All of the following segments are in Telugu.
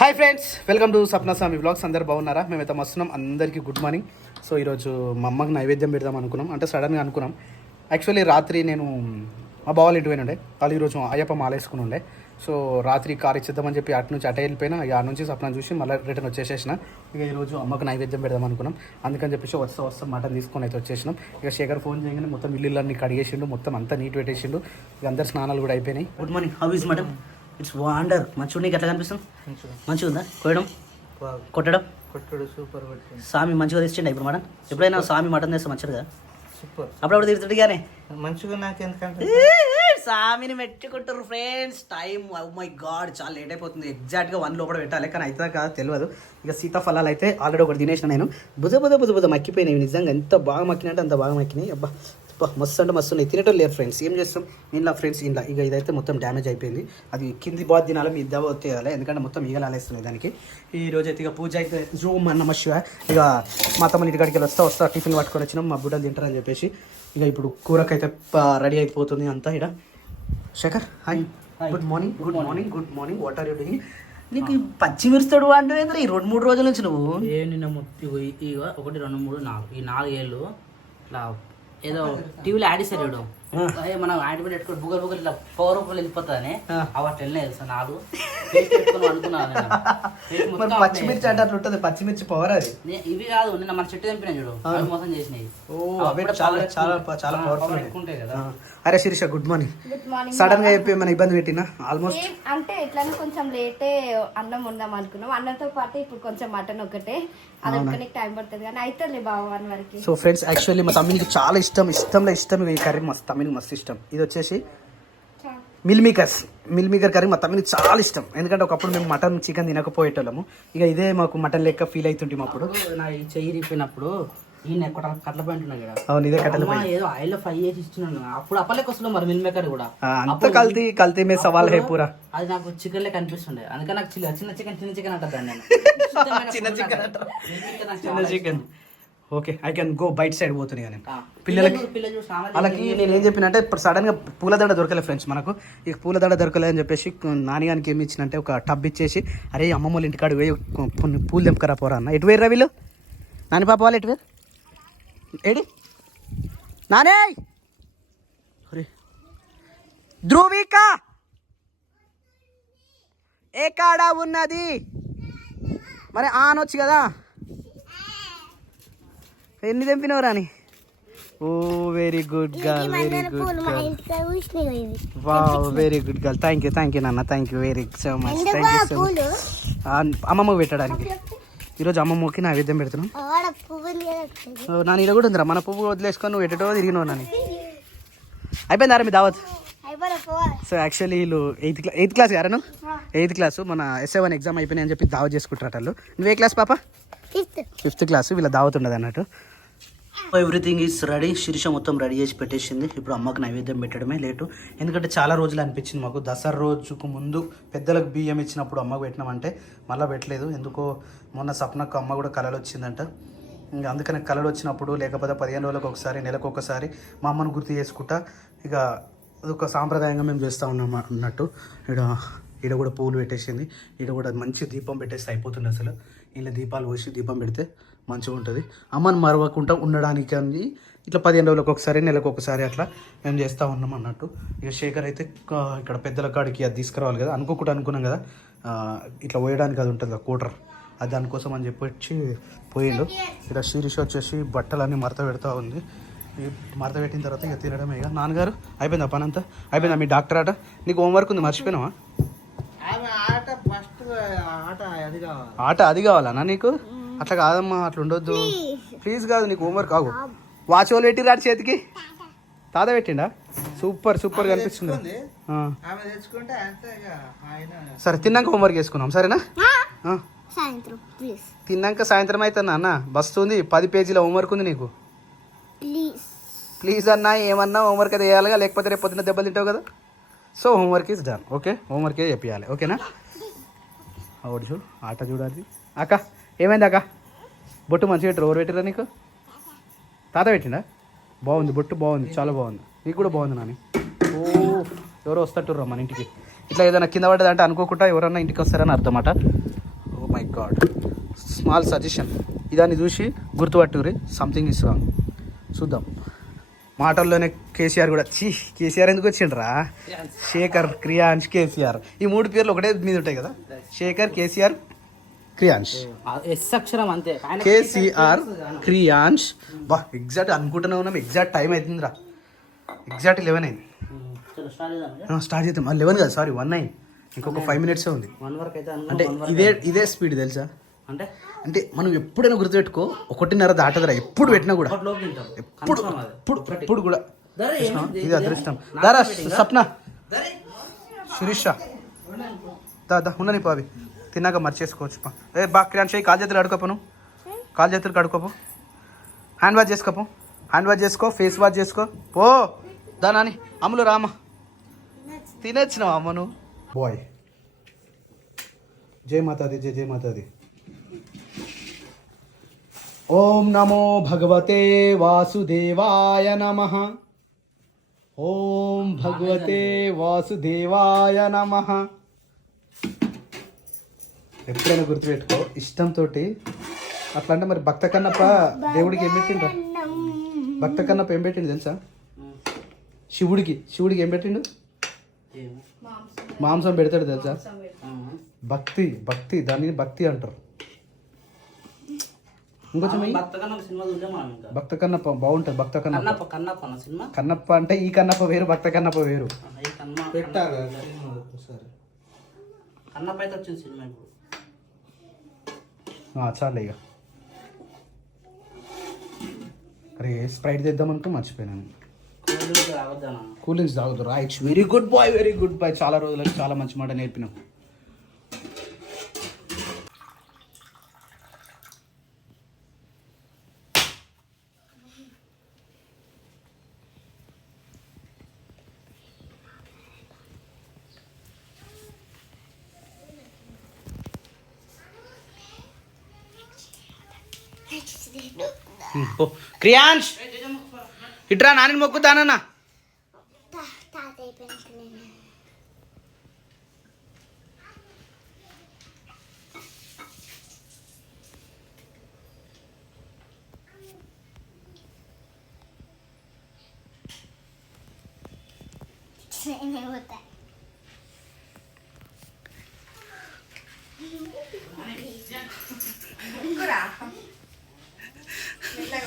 Hi friends, welcome to Sapna Swami vlogs. అందరు బాగున్నారా? మేమైతే వస్తున్నాం. అందరికీ గుడ్ మార్నింగ్. సో ఈరోజు మా అమ్మకి నైవేద్యం పెడదాం అనుకున్నాం, అంటే సడన్గా అనుకున్నాం. యాక్చువల్లీ రాత్రి నేను మా బావాలు ఇంటి పోయిన ఉండే, వాళ్ళు ఈరోజు అయ్యప్ప మాల వేసుకుని ఉండే. సో రాత్రి కార్ ఇచ్చేద్దామని చెప్పి అటు నుంచి అటే వెళ్ళిపోయినా. ఇక ఆ నుంచి సప్నా చూసి మళ్ళీ రిటర్న్ వచ్చేసేసిన. ఇక ఈరోజు అమ్మకు నైవేద్యం పెడదాం అనుకున్నాం. అందుకని చెప్పేసి వస్తాం మటన్ తీసుకొని అయితే వచ్చేసినాం. ఇక శేఖర్ ఫోన్ చేయగానే మొత్తం ఇల్లులన్నీ కడిగేసిండు, మొత్తం అంతా నీట్ పెట్టేసిండు. ఇక అందరు స్నానాలు కూడా అయిపోయినాయి. Good morning. How is madam? It's wonder. మంచిగా నీకు ఎట్లా కనిపిస్తుంది? మంచిగా ఉందా? కొట్టడం కొట్టడు సూపర్. స్వామి మంచిగా తెచ్చిండి ఇప్పుడు మేడం. ఎప్పుడైనా స్వామి మటన్ తెస్తే మంచిగా సూపర్. అప్పుడప్పుడు తిరుగుతుంది కానీ మంచిగా నాకు ఎందుకంటే స్వామిని మెట్టుకుంటారు ఫ్రెండ్స్. టైం మై గాడ్ చాలా లేట్ అయిపోతుంది. ఎగ్జాక్ట్గా 1 లోపల పెట్టాలి, కానీ అయితే కాదు తెలియదు. ఇక సీతాఫలాలు అయితే ఆల్రెడీ ఒకటి తినేసిన నేను. బుధ మక్కిపోయినాయి. నిజంగా ఎంత బాగా మక్కినాయంటే అంత బాగా మక్కినాయి. అబ్బా మస్తు అంటే మస్తు ఉన్నాయి. తినేటో లేరు ఫ్రెండ్స్. ఏం చేస్తాం ఇంట్లో ఫ్రెండ్స్, ఇంట్లో ఇక ఇదైతే మొత్తం డ్యామేజ్ అయిపోయింది. అది కింది బాధ తినాలి, మీ దెబ్బ వచ్చేయాలి, ఎందుకంటే మొత్తం ఈగలాలేస్తున్నాయి దానికి. ఈ రోజు అయితే ఇక పూజ అయితే జూమ్ అన్న మధ్య ఇక మా తమ్ముని ఇంటికాడికి వస్తా టిఫిన్ పట్టుకొని వచ్చినాం. మా బుడ్డలు తింటారని చెప్పేసి ఇక ఇప్పుడు కూరకైతే రెడీ అయిపోతుంది అంతా. ఇక్కడ Shekhar hi, good morning. What are you doing? నీకు పచ్చిమిరుస్తాడు అంటే ఈ 2-3 రోజుల నుంచి నువ్వు నిన్న ఇక 1, 2, 3, 4 ఈ 4 ఏళ్ళు ఇట్లా ఏదో టీవీలో యాడ్ ఇస్తారు చూడు, మనం యాడ్ పెట్టుకుని బుగలు ఇట్లా పవర్ వెళ్ళిపోతుందని అట్లా వెళ్ళినాయి తెలుసా. 4 పెట్టుకుని అనుకున్నాను. పచ్చిమిర్చి అంటే అట్లా ఉంటుంది. పచ్చిమిర్చి పవర్ అది. ఇవి కాదు, నిన్న మన చెట్టు తెంపినా చూడు, అవి మోసం చేసినాయి. చాలా పవర్ఫుల్ ఉంటాయి కదా. అరే శిరీష, గుడ్ మార్నింగ్. సడన్ గా చెప్పి ఏమైనా ఇబ్బంది పెట్టినా? ఆల్మోస్ట్ అంటే ఎట్లా కొంచెం లేటే అన్నం ఉందాం అనుకున్నాం. అన్నంతో పాటు ఇప్పుడు కొంచెం మటన్ ఒకటే, అది ఒక్కనికి టైం పడుతుంది కానీ అయితే బాగా 1 వరకు. సో ఫ్రెండ్స్, యాక్చువల్లీ మా తమ్మినికి చాలా ఇష్టం ఈ కర్రీ. మా తమ్మినికి మస్తు ఇష్టం. ఇది వచ్చేసి మిల్ మేకర్ కర్రీ మా తమ్మినికి చాలా ఇష్టం. ఎందుకంటే ఒకప్పుడు మేము మటన్ చికెన్ తినకపోయేటోళ్ళము. ఇక ఇదే మాకు మటన్ లెక్క ఫీల్ అవుతుంటాం. అప్పుడు నా ఈ చెయ్యి రిపోయినప్పుడు ఈయన కట్ల పాయింట్ ఉన్నాయి కదా, అవును ఇదే కట్టెల ఏదో ఆయిల్ ఫ్రై చేసి ఇస్తున్నాను. అప్పుడు అప్పలేక వస్తున్నాం మరి మిల్ మేకర్ కూడా. అంత కల్తీ మే సవాల్ హే పూరా. అది నాకు చికెన్ లెక్క అనిపిస్తుండే, అందుకే నాకు చిన్న చికెన్ అంటారు నేను. చిన్న chicken okay, I can go బయట సైడ్ పోతున్నాయి నేను పిల్లలకి. వాళ్ళకి నేను ఏం చెప్పినంటే ఇప్పుడు సడన్గా పూలదండ దొరకలేదు ఫ్రెండ్స్ మనకు. ఇక పూలదండ దొరకలేదు అని చెప్పేసి నాన్నగానికి ఏమి ఇచ్చినంటే ఒక టబ్ ఇచ్చేసి, అరే అమ్మమ్మ వాళ్ళ ఇంటికాడు పోయి పూలు తెంపకరా పోరా అన్న. ఎటు వేరు వీళ్ళు? నాని పాప వాళ్ళు ఎటు వేరు? ఏడి నానే ధ్రువిక ఏ కాడా ఉన్నది మరి ఆనొచ్చు కదా. ఎన్ని తెంపినవు రాని? Oh very good girl, wow very good girl. Thank you నాన్న, thank you very so much. అమ్మమ్మకు పెట్టడానికి ఈరోజు అమ్మమ్మకి నైవేద్యం పెడుతున్నాం. నాన్న ఇలా కూడా ఉందిరా, మన పువ్వు వదిలేసుకొని నువ్వు ఎటో తిరిగినావు నాని. అయిపోయిందారా మీ దావత్? సో యాక్చువల్లీ వీళ్ళు 8th క్లాస్ గారా? నువ్వు 8th క్లాసు. మన S7 ఎగ్జామ్ అయిపోయినాయి అని చెప్పి దావత్ చేసుకుంటారు వాళ్ళు. నువ్వు ఏ క్లాస్ పాప? 5th class. వీళ్ళ దావత్ ఉండదు అన్నట్టు. Everything is ready. శిరీష మొత్తం రెడీ చేసి పెట్టేసింది. ఇప్పుడు అమ్మకు నైవేద్యం పెట్టడమే లేటు, ఎందుకంటే చాలా రోజులు అనిపించింది మాకు. దసరా రోజుకు ముందు పెద్దలకు బియ్యం ఇచ్చినప్పుడు అమ్మకు పెట్టినామంటే మళ్ళీ పెట్టలేదు. ఎందుకో మొన్న సప్నకు అమ్మ కూడా కళలు వచ్చిందంట. ఇంకా అందుకని కళలు వచ్చినప్పుడు లేకపోతే 15 రోజులకు ఒకసారి, నెలకు ఒకసారి మా అమ్మను గుర్తు చేసుకుంటా ఇక అదొక సాంప్రదాయంగా మేము చేస్తూ ఉన్నాం అన్నట్టు. ఈడ కూడా పువ్వులు పెట్టేసింది. ఈడ కూడా మంచి దీపం పెట్టేస్తే అయిపోతుంది. అసలు ఇలా దీపాలు పోసి దీపం పెడితే మంచిగా ఉంటుంది. అమ్మని మరవకుండా ఉండడానికి అని ఇట్లా 15 రోజులకు ఒకసారి, నెలకు ఒకసారి అట్లా మేము చేస్తూ ఉన్నాం అన్నట్టు. ఇక శేఖర్ అయితే ఇక్కడ పెద్దల కాడికి అది తీసుకురావాలి కదా, అనుకున్నాం కదా, ఇట్లా పోయడానికి అది ఉంటుంది కదా కూటర్, అది దానికోసం అని చెప్పి పోయిండు. ఇక్కడ శిరీష వచ్చేసి బట్టలన్నీ మడత పెడతా ఉంది. మడత పెట్టిన తర్వాత ఇక తినడమే. ఇక నాన్నగారు అయిపోయిందా పని అంతా? అయిపోయిందా మీ డాక్టర్ ఆట? నీకు హోంవర్క్ ఉంది, మర్చిపోయినావా? ఆట అది కావాలన్నా నీకు? అట్లా కాదమ్మా, అట్లా ఉండొద్దు ప్లీజ్. కాదు నీకు హోంవర్క్ కావు. వాచ్ వాళ్ళు పెట్టి రాడు చేతికి. తాత పెట్టిండా? సూపర్ కనిపిస్తుంది. సరే తిన్నాక హోంవర్క్ వేసుకున్నాం సరేనా? తిన్నాక సాయంత్రం అవుతుంది అన్న. బస్ ఉంది, 10 పేజీల హోంవర్క్ ఉంది నీకు. ప్లీజ్ అన్నా, ఏమన్నా హోంవర్క్ అది వేయాలిగా, లేకపోతే రేపు పొద్దున్న దెబ్బలు తింటావు కదా. So homework is done. Okay, హోంవర్కే చెప్పాలి. ఓకేనా? అవుడు చూడు, ఆట చూడాలి. అక్క ఏమైంది అక్క? బొట్టు మంచిగా పెట్టరు. ఎవరు పెట్టిరా నీకు? తాత పెట్టిండా? బాగుంది బొట్టు, బాగుంది, చాలా బాగుంది. నీకు కూడా బాగుంది నాని. ఓ ఎవరో వస్తట్టుర్రా మన ఇంటికి. ఇట్లా ఏదైనా కింద పడ్డదంటే అనుకోకుండా ఎవరన్నా ఇంటికి వస్తారని అర్థమాట. మై గాడ్, స్మాల్ సజెషన్, ఇదాన్ని చూసి గుర్తుపట్టుకురి, సంథింగ్ ఇస్ రాంగ్. చూద్దాం. మాటల్లోనే కేసీఆర్ కూడా, కేసీఆర్ ఎందుకు వచ్చిండ్రా, శేఖర్, క్రియాన్స్, కేసీఆర్, ఈ 3 పేర్లు ఒకటే మీద ఉంటాయి కదా, శేఖర్, కేసీఆర్, క్రియాన్స్. ఎస్ అక్షరం అంతే. కేసీఆర్, క్రియాన్స్. బా ఎగ్జాక్ట్ అనుకుంటూనే ఉన్నాం, ఎగ్జాక్ట్ టైం అవుతుందిరా, ఎగ్జాక్ట్ 11 అయింది. స్టార్ట్ చేద్దాం. 11 కాదు, సారీ 1 అయింది, ఇంకొక 5 minutes ఉంది. 1 వరకు అయితే అంటే ఇదే స్పీడ్ తెలుసా, అంటే అంటే మనం ఎప్పుడైనా గుర్తుపెట్టుకో 1:30 దాటదురా, ఎప్పుడు పెట్టినా కూడా, ఎప్పుడు కూడా. ఇది అదృష్టం. దారా సప్న, శిరీష, దా ఉన్నని పావి తిన్నాక మర్చేసుకోవచ్చు. బాగా క్రియాన్స్ అయ్యి కాలు చేతులు అడుకోపను, కాలు చేతులు కడుకోపు, హ్యాండ్ వాష్ చేసుకోపు, హ్యాండ్ వాష్ చేసుకో, ఫేస్ వాష్ చేసుకో, పో దా నాని. అమ్ములు రామ, తినేచ్చినావు అమ్మను. బాయ్, జై మాతాది, జై జై మాతాది. ఓం నమో భగవతే వాసుదేవాయ నమః. ఓం భగవతే వాసుదేవాయ నమః. ఎప్పుడైనా గుర్తుపెట్టుకో, ఇష్టంతో. అట్లా అంటే మరి భక్త కన్నప్ప దేవుడికి ఏం పెట్టిండ్రా, భక్త కన్నప్ప ఏం పెట్టిండు తెలుసా, శివుడికి ఏం పెట్టిండు, మాంసం పెడతాడు తెలుసా. భక్తి దాన్ని భక్తి అంటారు. ఇంకొంచెం భక్త కన్నప్ప బాగుంటుంది. భక్త కన్నప్ప, కన్నప్ప అంటే ఈ కన్నప్ప వేరు, భక్త కన్నప్ప వేరు. కన్నప్ప అయితే వచ్చింది సినిమా ఇప్పుడు. చాలే ఇక. అరే స్ప్రైట్ తెద్దాం అనుకో మర్చిపోయినాను. కూల్ డ్రింక్స్ తాగుతారు రా. It's very good boy, very good boy. చాలా రోజులకి చాలా మంచి మాట నేర్పినాం. క్రియాన్స్ ఇట్రా, నాని మొక్కుతానన్నా.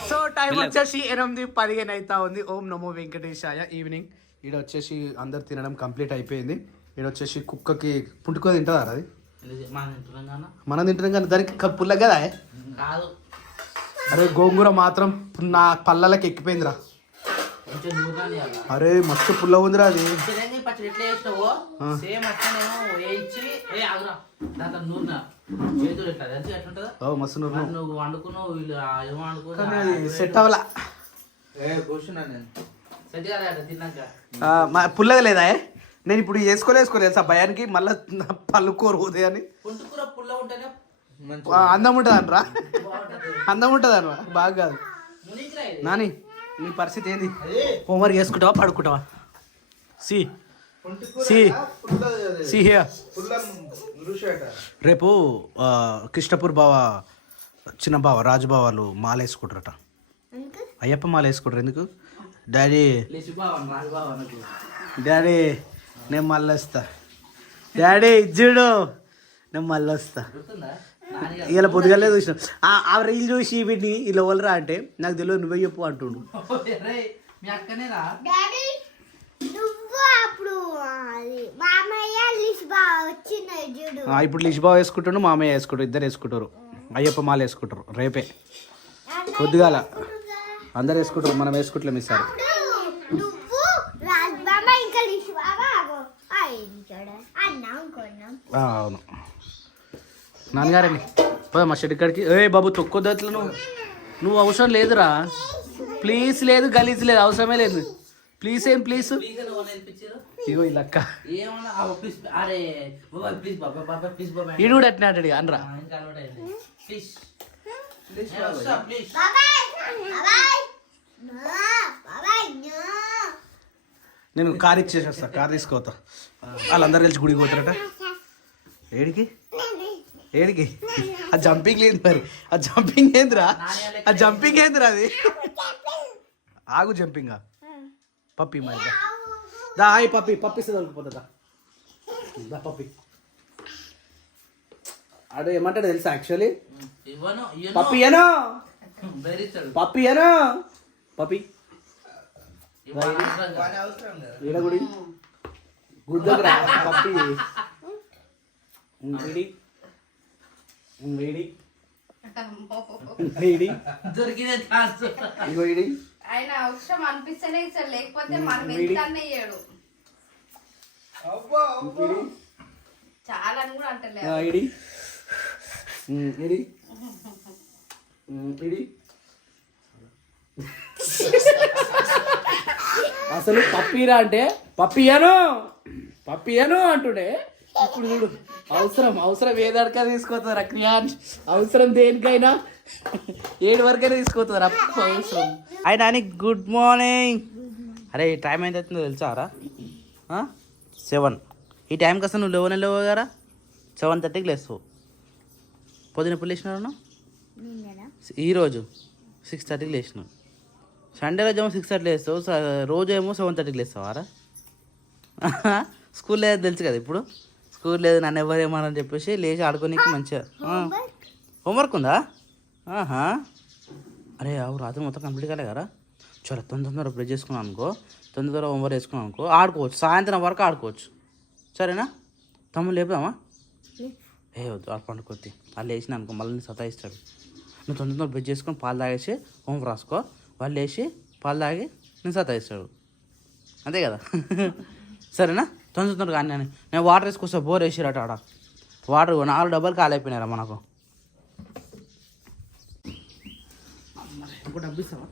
సో టైం వచ్చేసి 8:15 అవుతా ఉంది. ఓం నమో వెంకటేశాయ. ఈవినింగ్ ఈడ వచ్చేసి అందరు తినడం కంప్లీట్ అయిపోయింది. ఈడ వచ్చేసి కుక్కకి పుట్టుకో తింటుందా అది, మనం తింటున్నాం కానీ దానికి పుల్ల కదా. అరే గోంగూర మాత్రం నా పళ్ళకి ఎక్కిపోయిందిరా. అరే మస్తు పుల్ల ఉందిరా అది. మస్తు సెట్ అవ్వలా, పుల్లగా లేదా. నేను ఇప్పుడు వేసుకోలేదు సార్ భయానికి, మళ్ళీ పళ్ళు కోరుకుదే అని. అందం ఉంటుంది అనరా, అందం ఉంటుంది అనరా, బాగా కాదు. నాని నీ పరిస్థితి ఏంది, హోంవర్క్ చేసుకుంటావా పడుకుంటావా? సి రేపు కృష్ణపూర్ బావ, చిన్న బావ, రాజు బావ వాళ్ళు మాల వేసుకుంటారట. అయ్యప్ప మాల వేసుకుంటారు ఎందుకు? డాడీ నేను మళ్ళీ వస్తా, డాడీ ఇజ్జుడు నేను మళ్ళీ వస్తా. ఇలా పొద్దుగాలే చూసిన ఆ రీల్ చూసి వీటిని ఇలా వలరా అంటే నాకు తెలియదు, నువ్వే చెప్పు అంటుండు. ఇప్పుడు లిష్ బావ వేసుకుంటాడు, మామయ్య వేసుకుంటారు, ఇద్దరు వేసుకుంటారు. అయ్యప్ప మాల వేసుకుంటారు రేపే పొద్దుగాల. అందరు వేసుకుంటారు, మనం వేసుకుంటలేం ఈసారి. అవును నాన్నగారండి మా షెడ్ కాడికి. ఏ బాబు తొక్కొద్దట్లు నువ్వు అవసరం లేదురా, ప్లీజ్ లేదు, గలీజ్ లేదు, అవసరమే లేదు. ప్లీజ్ ఏం ప్లీజ్. ఇగో ఈ లక్క ఈడు కూడా అట్నే అంటాడు అనరా. నేను కార్ ఇచ్చేసేస్తా, కార్ తీసుకోతా. వాళ్ళందరూ కలిసి గుడికి పోతారట. ఏడికి ఏడికి ఆ జంపింగ్ లేదు మరి ఆ జంపింగ్ ఏందిరా ఆ జంపింగ్ ఏందిరా అది ఆగు జంపింగా పప్పి మరి దా హాయ్ పప్పి పప్పి దొరికిపోతుందా దా పప్పి ఆడు ఏమంటాడు తెలుసా యాక్చువల్లీ ఇవ్వను పప్పి ఏనో బెదిరిస్తాడు. పప్పి ఏనో పప్పి ఇవ్వను. పని అవసరం కదా. ఈడగుడి గుద్దకురా పప్పి వేడి వేడి వేడి దొరికిన ఛాన్స్. ఇగో ఇడి ఆయన అవసరం అనిపిస్తేనే ఇస్తాడు, లేకపోతే మనం ఎందుకన్నా ఇయ్యాడు. చాలా అని కూడా అంటలే. ఇడి ఇడి ఇడి అసలు పప్పీరా అంటే పప్పియను అంటుండే ఇప్పుడు చూడు అవసరం ఏదడికా తీసుకోతారా క్రియాన్స్ అవసరం దేనికైనా 7 వరకైనా తీసుకోతారా అవసరం అయినా గుడ్ మార్నింగ్ అరే ఈ టైం ఎంత అవుతుందో తెలుసారా 7 ఈ టైంకి అసలు నువ్వు లేవు కదా 7:30కి లేస్తావు పొద్దున ఎప్పుడు లేచినావు ఈరోజు 6:30కి లేచినావు సండే రోజు ఏమో 6:30 లేస్తావు రోజు ఏమో 7:30కి లేస్తావారా స్కూల్ లేదు తెలుసు కదా ఇప్పుడు స్కూల్ లేదు నన్ను ఎవరు ఏమని చెప్పేసి లేచి ఆడుకోనికి మంచిగా హోంవర్క్ ఉందా అరే అవు రాత్రి మొత్తం కంప్లీట్ కాలే కదా చాలా తొందర బ్రష్ చేసుకున్నాను అనుకో తొందర హోంవర్క్ వేసుకున్నాను అనుకో ఆడుకోవచ్చు సాయంత్రం వరకు ఆడుకోవచ్చు సరేనా తమ్ముడు లేపామా ఏ వద్దు ఆ పండుకొద్ది వాళ్ళు వేసిన అనుకో మళ్ళీ సతాయిస్తాడు నువ్వు తొందర బ్రష్ చేసుకొని పాలు తాగేసి హోంవర్క్ రాసుకో వాళ్ళు వేసి పాలు తాగి నేను సతాయిస్తాడు అంతే కదా సరేనా తొందరగా కానీ నేను వాటర్ వేసుకొస్తా బోర్ వేసిరట ఆడ వాటర్ 4 డబ్బాలు ఖాళీ అయిపోయినారా మనకు ఇంకో డబ్బు ఇస్తావా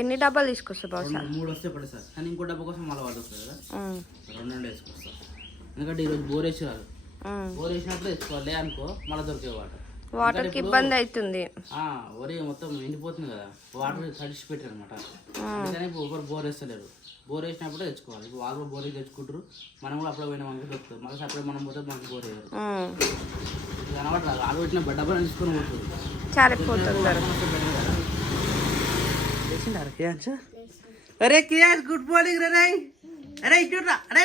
ఎన్ని డబ్బాలు తీసుకొస్తా బాబు? 3 వస్తే పడే సార్ కానీ ఇంకో డబ్బా కోసం మళ్ళీ వాటర్ వస్తుంది కదా 2 వేసుకొస్తా ఎందుకంటే ఈరోజు బోర్ వేసి రాదు బోర్ వేసినప్పుడు తెచ్చుకోవాలి అనుకో మళ్ళీ దొరికే వాటర్కి ఇబ్బంది అవుతుంది. వరి మొత్తం ఎండిపోతుంది కదా వాటర్ తడిచి పెట్టారు అనమాట అందుకని ఎవరు బోర్ వేస్తలేరు బోర్ వేసినప్పుడు తెచ్చుకోవాలి ఇప్పుడు వాళ్ళు బోర్ తెచ్చుకుంటారు మనం కూడా అప్పుడు పోయినా మనకి దొరుకుతుంది మళ్ళీ అప్పుడే మనం పోతే మనకి బోర్ వేయరు అనమాట వాళ్ళు పెట్టిన డబ్బా తీసుకొని పోతుంది అరే కియాన్స్ గుడ్ మార్నింగ్ రే అరే చూడరా అరే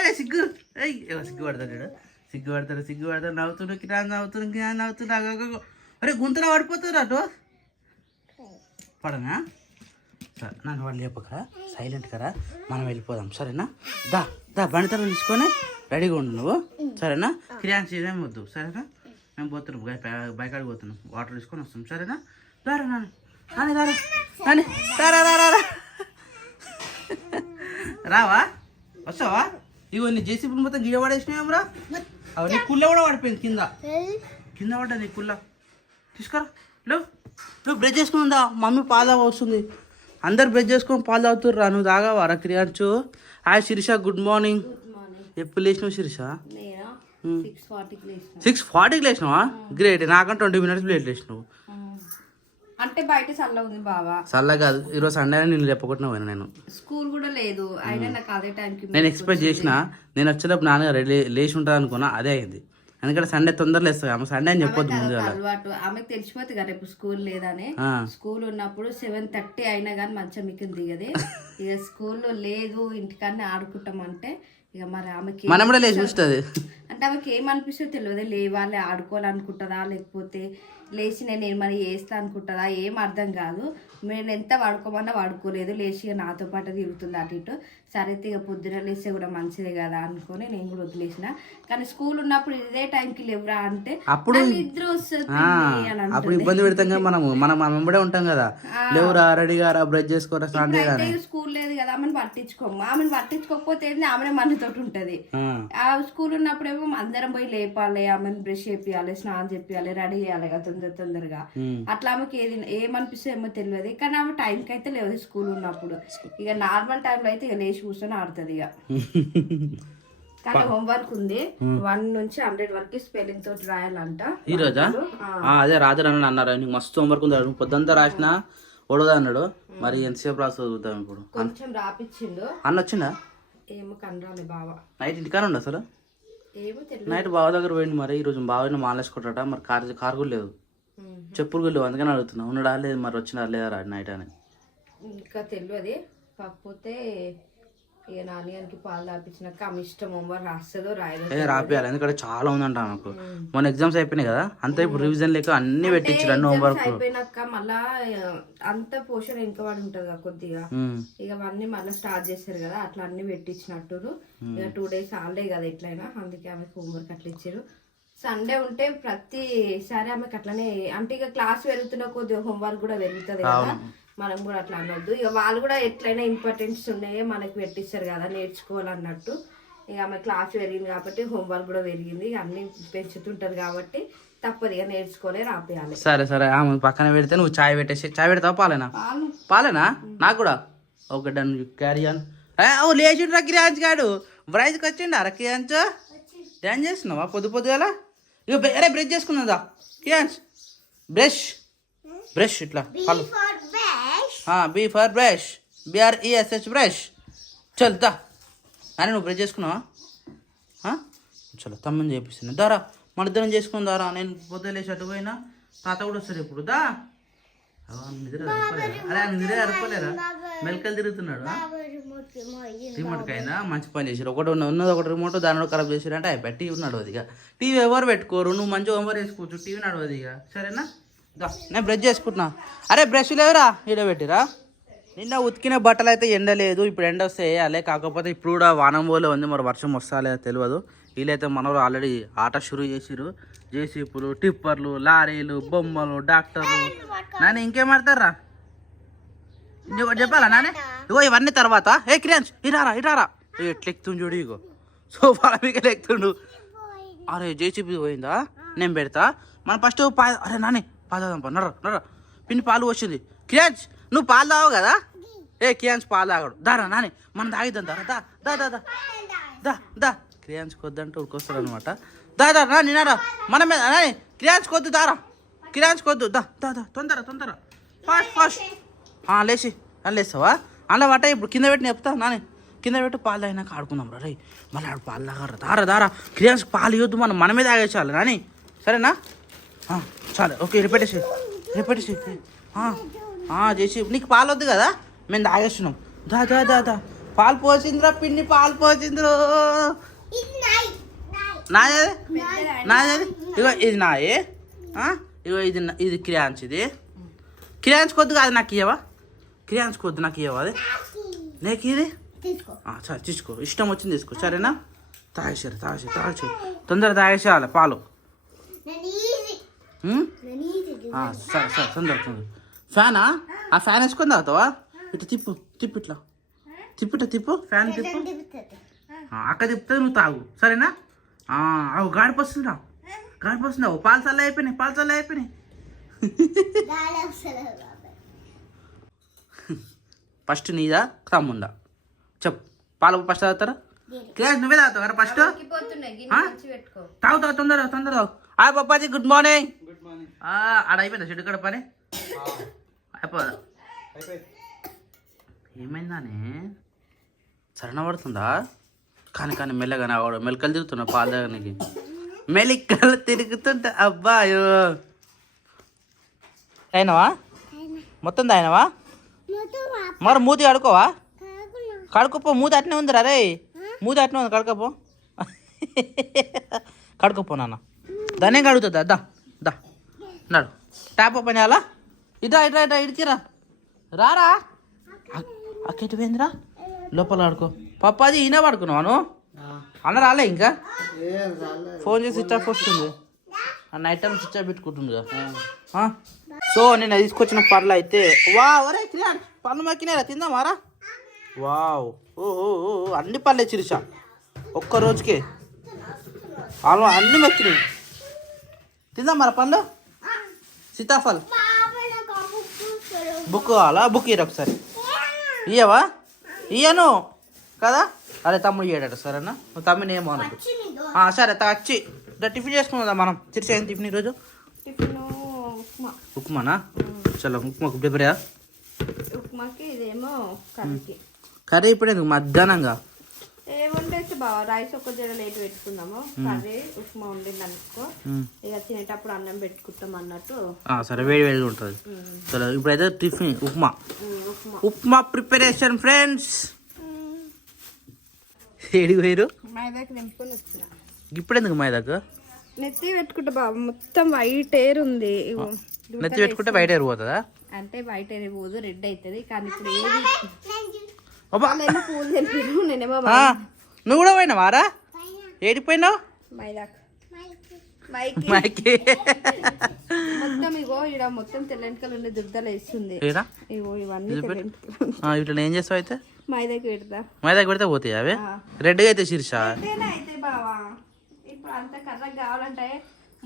సిగ్గుపడతాడు నవ్వుతుండు కిరాన్ నవ్వుతున్నా అరే గుంతలో పడిపోతుంది అటు పడనా సరే నన్ను వాళ్ళు చెప్పకరా సైలెంట్ కరా మనం వెళ్ళిపోదాం సరేనా దా బండితరం తీసుకొని రెడీగా ఉండు నువ్వు సరేనా కిరాన్స్ ఏమేమి వద్దు సరేనా మేము పోతున్నాం బైక్ ఆడికి పోతున్నాం వాటర్ తీసుకొని వస్తాం సరేనా రారా నాని రావా వస్తావా ఇగో నీ జేసీబీ మొత్తం గిడ పడేసినావురా నీ కుళ్ళ కూడా పడిపోయింది కింద పడ్డా నీ కుళ్ళ తీసుకురా నువ్వు బ్రష్ చేసుకుందా మమ్మీ పాలు వస్తుంది అందరు బ్రష్ చేసుకొని పాలు తాగుతుర్రా నువ్వు తాగావారా క్రియాంచు హాయ్ శిరీష గుడ్ మార్నింగ్ ఎప్పుడు లేచినావు శిరీష 6:40కి లేచినావా గ్రేట్ నాకంటే 20 minutes లేట్ లేచినావు అంటే బయట చల్ల ఉంది బావా చల్ల కాదు ఈరోజు సండే నేను చెప్పకుండా పోయినా నేను స్కూల్ కూడా లేదు అయినా నాకు అదే టైంకి నేను ఎక్స్పెక్ట్ చేసిన నేను వచ్చేటప్పుడు నాన్నగారు లేచి ఉంటుంది అనుకున్నా అదే అయింది ఎందుకంటే సండే తొందరలో లేస్తాయి ఆమె సండే అని చెప్పొద్దు ముందు అలవాటు ఆమెకు తెలిసిపోతుంది కదా రేపు స్కూల్ లేదని స్కూల్ ఉన్నప్పుడు 7:30 అయినా కానీ మంచిగా మీకు దిగది ఇక స్కూల్లో లేదు ఇంటికన్నా ఆడుకుంటాం అంటే ఇక మరి ఆమెకి మనం కూడా లేచి చూస్తుంది అంటే ఆమెకి ఏమనిపిస్తుందో తెలియదు లేవాలి ఆడుకోవాలనుకుంటుందా లేకపోతే లేచి నేను ఏమని చేస్తా అనుకుంటుందా ఏం అర్థం కాదు నేను ఎంత వాడుకోమన్నా వాడుకోలేదు లేచి ఇక నాతో పాటు తిరుగుతుంది అటు ఇటు సరే ఇక పొద్దున లేస్తే కూడా మంచిదే కదా అనుకొని నేను కూడా వదిలేసిన కానీ స్కూల్ ఉన్నప్పుడు ఇదే టైంకి లేవురా అంటే అప్పుడు నిద్ర వస్తుంది అప్పుడు ఇబ్బంది పెడతాం కదా మనం వెంబడే ఉంటాం కదా లేవురా రెడీగా రా బ్రష్ చేసుకోరా స్టార్ట్ చేయాలి స్కూల్ లేదు కదా ఆమెను పట్టించుకోము ఆమెను పట్టించుకోకపోతే ఏంది ఆమె మనతోటి ఉంటది ఆ స్కూల్ ఉన్నప్పుడేమో అందరం పోయి లేపాలి ఆమెను బ్రష్ చేపియాలి స్నానం చేపియాలి రెడీ చేయాలి కదా తొందరగా అట్లా ఆమెకి ఏమనిపిస్తే ఏమో తెలియదు కానీ ఆమె టైంకి అయితే లేదు స్కూల్ ఉన్నప్పుడు ఇక నార్మల్ టైంలో అయితే ఇక లేచి కూర్చొని ఆడుతుంది ఇక కానీ హోంవర్క్ ఉంది 1 నుంచి 100 వరకు స్పెల్లింగ్ తోటి రాయాలంట ఈ రోజా అదే రాత్రి అన్నారు నీకు మస్తు హోంవర్క్ ఉంది పొద్దుంతా రాసిన ఓడదా అన్నాడు మరి ఎంతసేపు రాసి చదువుతాం ఇప్పుడు కొంచెం రాపిచ్చిండు అన్న వచ్చిందా ఏమో కనరాలే బావా నైట్ ఇంటికానే ఉండు అసలు ఏమో తెలియదు. నైట్ బావ దగ్గర పోయింది మరి ఈరోజు బావ మాలేసుకుంటాట మరి కారు కూడా లేదు, చెప్పులు కూడా లేవు. అందుకని అడుగుతున్నా ఉన్నాడా లేదు మరి వచ్చినా లేదా నైట్ అని. ఇంకా తెలియదు. కాకపోతే ఇక నాన్నగారికి పాలు తాపించినాక ఆమె ఇష్టం హోంవర్క్ రాస్తుందో రాయదో రాపియాలి, ఎందుకంటే చాలా ఉందంట నాకు. మొన్న ఎగ్జామ్స్ అయిపోయినాయి కదా, అంతా ఇప్పుడు రివిజన్ లేక అన్ని పెట్టించారు అన్ని హోంవర్క్. అయిపోయినాక మళ్ళా అంత పోషణ ఇంకా వాడు ఉంటది కదా కొద్దిగా, ఇక అవన్నీ మళ్ళీ స్టార్ట్ చేస్తారు కదా, అట్లా అన్ని పెట్టించినట్టు. ఇక 2 days హాలిడే కదా ఎట్లయినా, అందుకే ఆమెకు హోంవర్క్ అట్లా ఇచ్చారు. సండే ఉంటే ప్రతిసారి ఆమెకు అట్లనే, అంటే ఇక క్లాస్ పెరుగుతున్న కొద్దిగా హోంవర్క్ కూడా పెరుగుతుంది కదా, మనం కూడా అట్లా అనొద్దు. ఇక వాళ్ళు కూడా ఎట్లయినా ఇంపార్టెన్స్ ఉన్నాయో మనకి పెట్టిస్తారు కదా నేర్చుకోవాలన్నట్టు. ఇక ఆమె క్లాస్ పెరిగింది కాబట్టి హోంవర్క్ కూడా పెరిగింది, అన్ని పెంచుతుంటారు కాబట్టి తప్పదు ఇక నేర్చుకోలే రాపేయాలి. సరే సరే ఆమె పక్కన పెడితే నువ్వు చాయ్ పెట్టేసి, చాయ్ పెడతావా పాలేనా? పాలేనా నాకు కూడా ఓకే డన్ క్యారీ ఆన్. ఓ లేచిండ్రా కిరాంచ్ గాడు, బ్రైజ్కి వచ్చిండు అర కిరాంచ్ డ్యాన్స్ చేస్తున్నావా పొద్దుగాల? ఇక అరే బ్రష్ చేసుకున్నదా కిరాంచ్? బ్రష్ ఇట్లా hello B for brush, BRESH brush. చల్ దా అని నువ్వు బ్రష్ చేసుకున్నావా? చలో తమ్మని చేపిస్తున్నా దారా, మన ఇద్దరం చేసుకుని దారా. నేను పొద్దులేసి అటు పోయినా తాత కూడా వస్తారు ఇప్పుడు దా. నిద్ర అరే నిద్ర అరపలేరా, మెలకలు తిరుగుతున్నాడు. రిమోట్కి అయినా మంచి పని చేసారు, ఉన్నది ఒకటి రిమోట్ దాని ఖరాబ్ చేసారంటే అయిపోయి టీవీ నడవదు. ఇక టీవీ ఎవరు పెట్టుకోరు, నువ్వు మంచిగా హోంవర్క్ వేసుకోవచ్చు, టీవీ నడవదు ఇక. సరేనా నేను బ్రష్ చేసుకుంటున్నా. అరే బ్రష్ లేవురా ఈడ పెట్టిరా. నిన్న ఉతికిన బట్టలు అయితే ఎండ లేదు, ఇప్పుడు ఎండ వస్తే వేయాలి. కాకపోతే ఇప్పుడు కూడా వానం పోలే ఉంది, మరి వర్షం వస్తా లేదా తెలియదు. వీళ్ళైతే మనోరు ఆల్రెడీ ఆట షురూ చేసిరు, జేసీపులు, టిప్పర్లు, లారీలు, బొమ్మలు, డాక్టర్లు. నాని ఇంకేం ఆడతారా చెప్పాలా నాని? ఇగో ఇవన్నీ తర్వాత ఏ క్రియాన్స్ ఇటారా ఎట్లా ఎక్కుతుంది చూడు, ఇగో సోఫాల మీకు ఎక్కుతుండు. అరే జేసీపీ పోయిందా, నేను పెడతా. మనం ఫస్ట్ అరే నాని పాదాం నర్ర పిన్ని పాలు వచ్చింది. క్రియాన్స్ నువ్వు పాలు తావు కదా, క్రియాన్స్ పాలు తాగడు. దారా నాని మనం తాగిద్దాం దారా దా దా దా దా దా. క్రియాన్స్ కొద్దంటే ఉరికొస్తాడు అనమాట. దా నిన్నారా మన మీద నాని. క్రియాన్స్ కొద్దు దారా, క్రియాన్స్ కొద్దు దా దా దా తొందర ఫాస్ట్ లేచి లేస్తావా? అలా పట్ట ఇప్పుడు కింద పెట్టి చెప్తా నాని, కింద పెట్టి పాలు తాగినాక ఆడుకుందాం రా. రే మళ్ళీ ఆడు పాలు తాగరా దారా. క్రియాన్స్ పాలు ఇవ్వద్దు, మనం మనమే తాగేసాలి నాని, సరేనా? చాలు ఓకే రిపెట్టేసి చేసి. నీకు పాలు వద్దు కదా, మేము తాగేస్తున్నాం. దా పాలు పోసిందిరా పిన్ని, పాలు పోసిందిరో. నాది ఇగో ఇది నాయే, ఇగో ఇది క్రియాన్స్. క్రియాన్స్ కొద్దు కాదు నాకు ఇవ్వవా? క్రియాన్స్ కొద్దు నాకు ఇవ్వవా? అది నీకు ఇది సరే తీసుకో, ఇష్టం వచ్చింది తీసుకో, సరేనా? తాగేసారు తొందర తాగేసేయాలి పాలు. సరే తొందర ఫ్యానా? ఆ ఫ్యాన్ వేసుకొని తాగుతావా? ఇట్లా తిప్పు ఇట్లా తిప్పు ఫ్యాన్ తిప్పు. అక్క తిప్పుతుంది నువ్వు తాగు, సరేనా? అవు గాడిపోస్తుందా పాలు చల్ల అయిపోయినాయి. ఫస్ట్ నీదా తమ్ముందా చెప్పు, పాలు ఫస్ట్ తాగుతారా? క్లాస్ నువ్వే తాగుతావు కదా ఫస్ట్? తాగుతావు తొందర తాగు. హాయ్ పప్పాజీ గుడ్ మార్నింగ్. ఆడ అయిపోయిందా చెట్టు కడ పని అయిపోదా? ఏమైందానే సరైన పడుతుందా? కానీ మెల్లగానే ఆవాడు, మెలకలు తిరుగుతున్నా పాలు తాగడానికి, మెలికలు తిరుగుతుంటా. అబ్బాయో అయినవా మొత్తం తాగినవా? మరి మూతి కడుకోవా? కడుకోపో, మూతి అట్నే ఉంది రే, మూతి అట్నే ఉంది, కడుకోపో నాన్న. దాన్నే కడుగుతుందా? దా నడు ట్యాప్ ఓపెన్ చేయాలా? ఇట్రా ఇడికిరా రారా. అక్కటి పోయిందిరా, లోపల ఆడుకో. పప్పాది ఈయన పడుకున్నావాను? అన్న రాలే ఇంకా? ఫోన్ చేసి స్విచ్ ఆఫ్ వస్తుంది, నైట్ టైం స్విచ్ ఆఫ్ పెట్టుకుంటుందిగా. సో నేను తీసుకొచ్చిన పర్లు అయితే ఒరే క్రియాన్ పళ్ళు మక్కినారా, తిందామారా? వావ్ ఓహో అన్ని పళ్ళే చిరుసా ఒక్క రోజుకే, అన్ని మక్కినాయి. తిందామారా పళ్ళు? సీతాఫల్ బుక్ కావాలా? బుక్ ఇయ్యరు ఒకసారి, ఇయ్యవా? ఇయ్యను కదా. అరే తమ్ముడు ఇయ్యాడట, సరేనా? తమ్ముని ఏమో అనదు. సరే వచ్చి టిఫిన్ చేసుకుందా మనం. చిరుసా ఏం టిఫిన్ ఈరోజు? ఉప్మానా? చలో ఉప్మాకు ప్రిపేరా? ఉప్మాకి ఇదేమో కర్రీ ఇప్పుడు ఎందుకు మధ్యాహ్నంగా? ఏముండేసి బావ రైస్ ఒక జర లేట్ పెట్టుకుందాము కర్రీ ఉప్మా ఉండింది అనుకో ఇక తినేటప్పుడు అన్నం పెట్టుకుంటాం అన్నట్టు సరే వేడి వేడిగా ఉంటుంది. సరే ఇప్పుడైతే tiffin upma upma upma preparation friends. ఏడికి పోయారు? మైదాకి నింపుకొని వచ్చిన. ఇప్పుడు ఎందుకు మైదాకు? నెత్తి పెట్టుకుంటా బాబు మొత్తం వైట్ ఎయిర్ ఉంది. నెత్తి పెట్టుకుంటే బయట ఎరిగిపోతుందా? అంటే బయట ఎయిర్ పోదు రెడ్ అవుతుంది. కానీ ఇప్పుడు ఏది అబ్బా వాళ్ళేమో పూలు తెంపారు నేనేమో నువ్వు కూడా పోయినావారా? ఏడిపోయినావు? మైదాకు మైకి మొత్తం ఇగో ఇక్కడ మొత్తం తెల్లెంటకలు ఉండే దుర్దలు వేస్తుంది. ఇగో ఇవన్నీ ఇట్లా ఏం చేస్తావు అయితే? మైదాకి పెడతా. మైదాకి పెడితే పోతాయి అవి రెడ్గా అయితే శీర్ష అయితే బావా ఇప్పుడు అంత కర్రగా కావాలంటే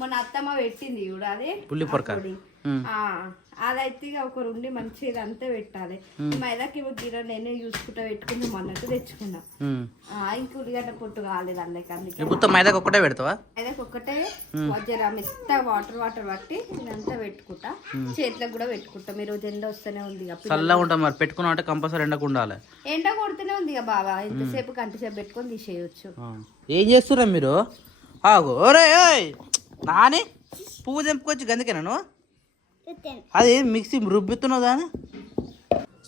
మొన్న అత్తమ్మ పెట్టింది చూడు అది పుల్లి పొరక. అదైతే ఇక ఒకరు ఉండి మంచిగా ఇదంతా పెట్టాలి. మైదాకి గిర నేనే చూసుకుంటా పెట్టుకుందాం అన్నట్టు తెచ్చుకున్నా. ఇంక ఉల్లిగడ్డ పొట్టు కాలేదు అందుకే మొత్తం మైదాకి ఒక్కటే పెడతావా? మైదాకి ఒక్కటే జర మెత్త వాటర్ పట్టి ఇదంతా పెట్టుకుంటా. చేతులకు కూడా పెట్టుకుంటాం. ఈ రోజు ఎండ వస్తూనే ఉంది. చల్లగా ఉంటాం మరి పెట్టుకున్నా అంటే కంపల్సరీ ఎండకు ఉండాలి. ఎండ కొడుతూనే ఉంది ఇక బాబా ఎంతసేపు గంటసేపు పెట్టుకొని తీసేయచ్చు. ఏం చేస్తుర్రా మీరు? ఆగు ఒరే నాని పువ్వు తెంపుకొచ్చి గందుకేనా అది మిక్సీ రుబ్బుతున్నావు దాని.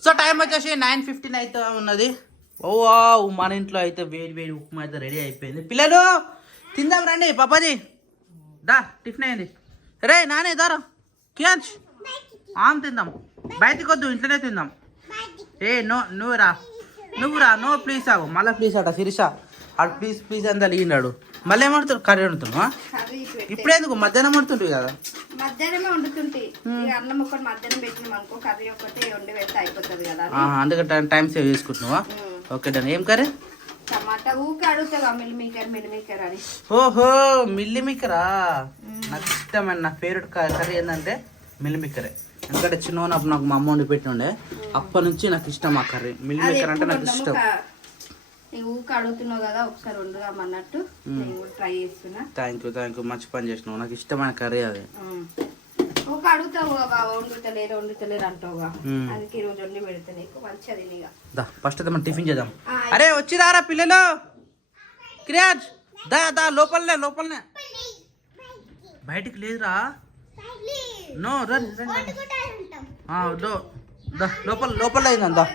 సో టైం వచ్చేసి 9:15 అయితే ఉన్నది. ఓ మన ఇంట్లో అయితే వేడి వేడి ఉప్మా అయితే రెడీ అయిపోయింది. పిల్లలు తిందాం రండి. పాపాజీ దా టిఫిన్ అయింది. రే నానే దారా క్యాచ్ ఆమ్ తిందాం. బయటకు వద్దు ఇంట్లోనే తిందాం. నువ్వు రా నో ప్లీజ్ ఆగు మళ్ళీ ప్లీజ్ అట శిరీష అటు ప్లీజ్ ప్లీజ్ అంతా అడిగినాడు. మళ్ళీ ఏమంటారు కర్రీ వండుతున్నావా? ఇప్పుడేందుకు మధ్యాహ్నం వండుతుంటుంది కదా. మధ్యాహ్నమే వండుతుంటే అన్నం ఒకటి మధ్యాహ్నం పెట్టినాం అనుకో కర్రీ ఒకటి వండి పెడితే అయిపోతుంది కదా. అందుకే టైం సేవ్ చేసుకుంటున్నావా? Okay done. ఏం కర్రీ? టమాటా ఊకే అడుగుతావా మిల్లిమేకర్ అని. ఓహో మిల్లిమిక్కరా. నాకు ఇష్టమైన నా ఫేవరెట్ కర్రీ ఏంటంటే మిల్లిమిక్కరే. ఎందుకంటే చిన్నప్పుడు నాకు మా అమ్మ వండి పెట్టి ఉండే అప్పటి నుంచి నాకు ఇష్టం ఆ కర్రీ. మిల్లిమిక్కర్ అంటే నాకు ఇష్టం. ఊక అడుగుతున్నావు కదా ఒకసారి వండుదాం అన్నట్టు నేను కూడా ట్రై చేస్తున్నా. థ్యాంక్ యూ మంచి పని చేసినావు. నాకు ఇష్టమైన కర్రీ అది. ఊక అడుగుతావు వండుతలేరు అంటావుగా అందుకే ఈ రోజు వండి పెడతా నీకు మంచిగా. ఫస్ట్ అయితే మనం టిఫిన్ చేద్దాం. అరే వచ్చిరారా పిల్లలు క్రియాజ్ దా లోపలనే బయటికి లేదురా. నో లోపల అయిందా.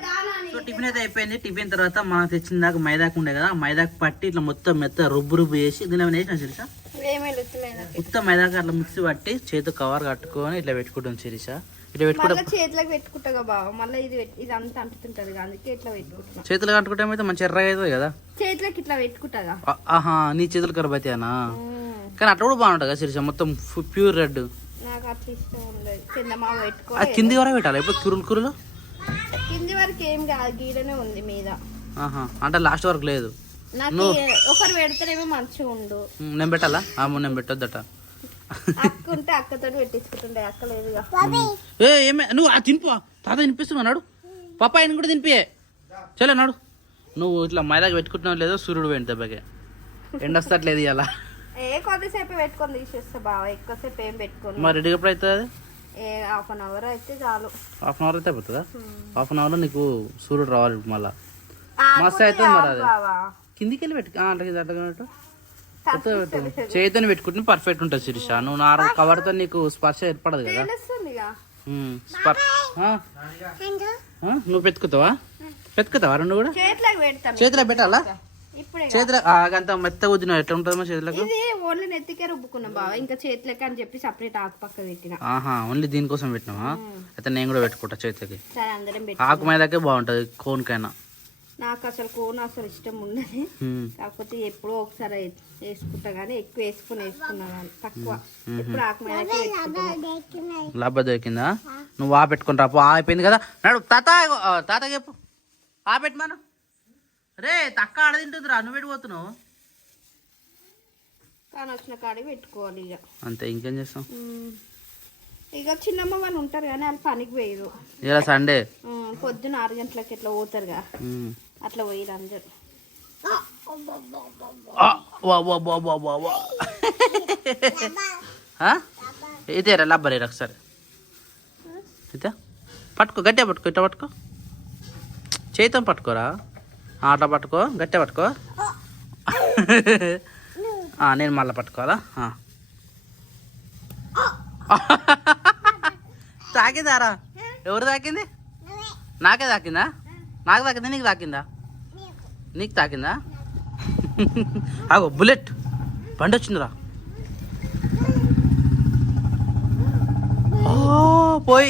సో టిఫిన్ అయితే అయిపోయింది. టిఫిన్ తర్వాత మనం తెచ్చిన దాకా మైదాకు ఉండే కదా మైదాకు పట్టి ఇట్లా మొత్తం మెత్త రుబ్బు వేసి దీని వేసిన శిరీష మొత్తం మైదాకు అట్లా మిక్సీ పట్టి చేతి కవర్ కట్టుకొని ఇట్లా పెట్టుకుంటాం శిరీష. ఇట్లా పెట్టుకుంటాం చేతులకు పెట్టుకుంటా బావ మళ్ళీ ఇది అంతా అంటుతుంటది అందుకే ఇట్లా పెట్టుకుంటా. చేతులు కట్టుకుంటే అయితే మంచి ఎర్రగా అవుతుంది కదా. చేతులకి ఇట్లా పెట్టుకుంటా. ఆహా నీ చేతులు ఖరాబ్ అవుతాయనా? కానీ అట్లా కూడా బాగుంటుంది కదా శిరీష మొత్తం ప్యూర్ రెడ్. నాకు అట్లా ఇష్టం ఉండదు. కింద మా పెట్టుకో కింది వరకు పెట్టాలి ఎప్పుడు కురులు కింది వరకు ఏం కాదు గీడనే ఉంది మీద. అంటే లాస్ట్ వరకు లేదు. నాకు ఒకరు పెడితేనేమో మంచిగా ఉండు. నేను పెట్టాలా? నేను పెట్టొద్దట. అక్క ఉంటే అక్కతో పెట్టించుకుంటుండే అక్క లేదుగా. ఏమే నువ్వు తినిపో తాత తినిపిస్తున్నావు నాడు. పాప ఆయన కూడా తినిపియే చలో నాడు. నువ్వు ఇట్లా మైదాకి పెట్టుకుంటున్నావు లేదో సూర్యుడు పోయింది దెబ్బకే ఎండొస్తట్లేదు ఇలా. కొద్దిసేపు పెట్టుకొని తీసేస్తా బావ ఎక్కువసేపు ఏం పెట్టుకోను. మరి రెడీ ఎప్పుడు అవుతుంది? హాఫ్ అన్ అవర్ అయితే చాలు. హాఫ్ అన్ అవర్ అయితే అయిపోతుందా? హాఫ్ అన్ అవర్లో నీకు సూర్యుడు రావాలి మళ్ళా మస్తు అవుతుంది. మరి అది కిందికి వెళ్ళి పెట్టు చేతిని పెట్టుకుంటే పర్ఫెక్ట్ ఉంటుంది శిరీష. నువ్వు నా కవర్తో నీకు స్పర్శ ఏర్పడదు కదా. నువ్వు పెట్టుకుతావా రెండు కూడా? చేతిలో పెట్టాలా? చేతుల అంత మెత్త వద్దిన ఎట్లా ఉంటుందమ్మా చేతులకు? ఓన్లీ నెత్తికే రుబ్బుకున్నాం బావ ఇంకా చేతులకి అని చెప్పి సపరేట్ ఆకు పక్క పెట్టిన. ఓన్లీ దీనికోసం పెట్టినావా? అయితే నేను కూడా పెట్టుకుంటా చేతికి. సరే అందరం ఆకు మైదాకే బాగుంటది కోన్కైనా. నాకు అసలు కోన్ అసలు ఇష్టం ఉండదు. కాకపోతే ఎప్పుడో ఒకసారి వేసుకుంటా గానీ ఎక్కువ వేసుకున్నా కానీ తక్కువ. ఎప్పుడు ఆకు మైదాకే పెట్టుకుంటా. లాభ దొరికిందా? నువ్వు ఆ పెట్టుకుని రాపు అయిపోయింది కదా. నడు తాత చెప్పు ఆ పెట్టమను. రే తక్క ఆడ తింటుందిరా నువ్వు పెట్టిపోతున్నావు. కానీ వచ్చిన కాడి పెట్టుకోవాలి ఇక అంతే. ఇంకేం చేస్తాం? ఇక చిన్నమ్మ వాళ్ళు ఉంటారు కానీ వాళ్ళు పనికి పోయారు. ఇలా సండే పొద్దున్న 6 గంటలకి ఇట్లా పోతారుగా అట్లా పోయారు అందరు. ఇదేరా లబ్బరేరా ఒకసారి ఇదే పట్టుకో గట్టిగా పట్టుకో ఇట్లా పట్టుకో చేతం పట్టుకోరా. అట్లా పట్టుకో, గట్టిగా పట్టుకో. నేను మళ్ళీ పట్టుకోవాలా? తాకిందారా? ఎవరు తాకింది? నాకే తాకిందా? నాకు తాకిందా నీకు తాకిందా? నీకు తాకిందా? ఆగో బుల్లెట్ బండి వచ్చిందిరా. పోయి